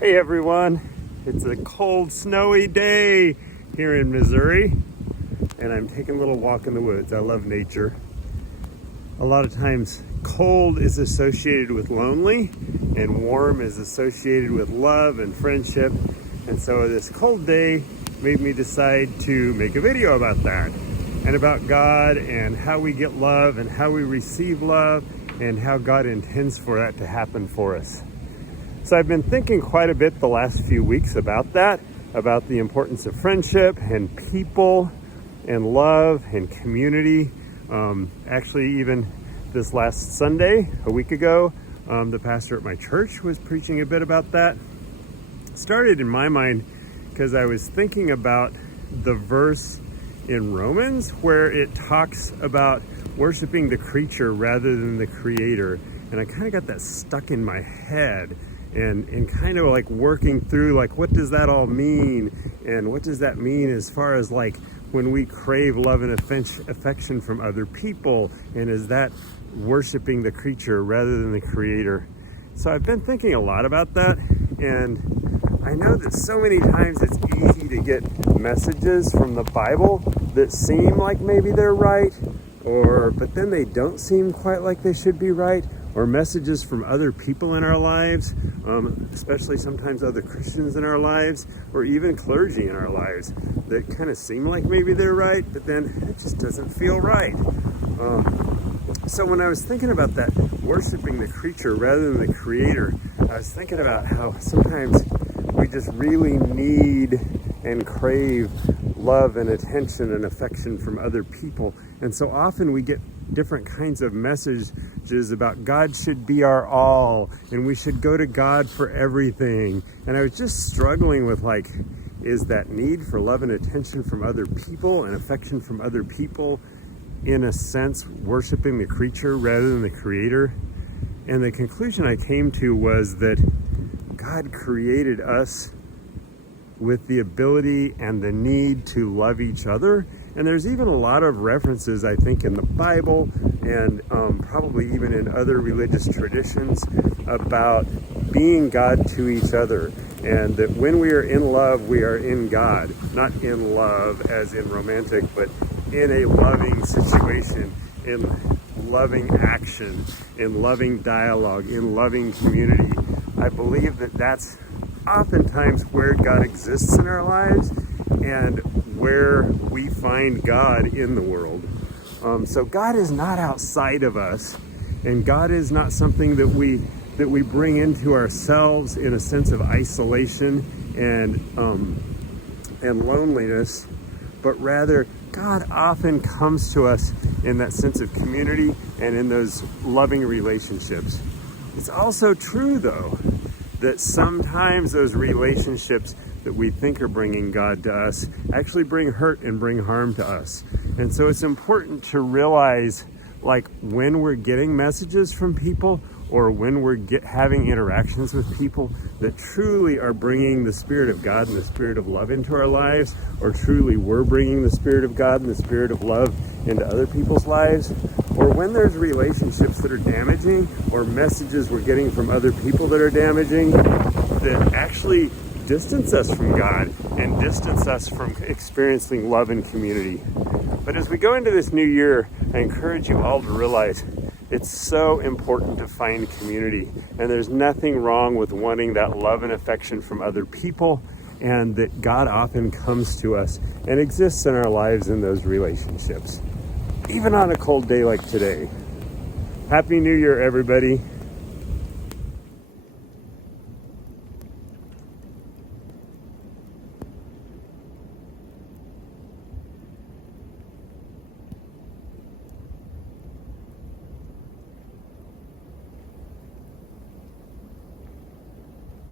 Hey everyone, it's a cold, snowy day here in Missouri, and I'm taking a little walk in the woods. I love nature. A lot of times, cold is associated with lonely, and warm is associated with love and friendship. And so this cold day made me decide to make a video about that, and about God, and how we get love, and how we receive love, and how God intends for that to happen for us. So I've been thinking quite a bit the last few weeks about that, about the importance of friendship and people and love and community. Actually, even this last Sunday, a week ago, the pastor at my church was preaching a bit about that. It started in my mind because I was thinking about the verse in Romans where it talks about worshiping the creature rather than the creator. And I kind of got that stuck in my head. And kind of like working through, like, what does that all mean? And what does that mean as far as like when we crave love and affection from other people? And is that worshiping the creature rather than the creator? So I've been thinking a lot about that. And I know that so many times it's easy to get messages from the Bible that seem like maybe they're right, but then they don't seem quite like they should be right. Or messages from other people in our lives, especially sometimes other Christians in our lives, or even clergy in our lives, that kind of seem like maybe they're right, but then it just doesn't feel right. So when I was thinking about that, worshiping the creature rather than the creator, I was thinking about how sometimes we just really need and crave love and attention and affection from other people. And so often we get different kinds of messages about God should be our all, and we should go to God for everything. And I was just struggling with, like, is that need for love and attention from other people and affection from other people, in a sense, worshiping the creature rather than the creator? And the conclusion I came to was that God created us with the ability and the need to love each other. And there's even a lot of references, I think, in the Bible and probably even in other religious traditions about being God to each other. And that when we are in love, we are in God. Not in love as in romantic, but in a loving situation, in loving action, in loving dialogue, in loving community. I believe that that's oftentimes where God exists in our lives and where we find God in the world. So God is not outside of us, and God is not something that we bring into ourselves in a sense of isolation and loneliness, but rather God often comes to us in that sense of community and in those loving relationships. It's also true, though, that sometimes those relationships that we think are bringing God to us actually bring hurt and bring harm to us. And so it's important to realize, like, when we're getting messages from people or when we're having interactions with people that truly are bringing the Spirit of God and the Spirit of love into our lives, or truly we're bringing the Spirit of God and the Spirit of love into other people's lives, or when there's relationships that are damaging, or messages we're getting from other people that are damaging, that actually distance us from God and distance us from experiencing love and community. But as we go into this new year, I encourage you all to realize it's so important to find community. And there's nothing wrong with wanting that love and affection from other people, and that God often comes to us and exists in our lives in those relationships, even on a cold day like today. Happy New Year, everybody.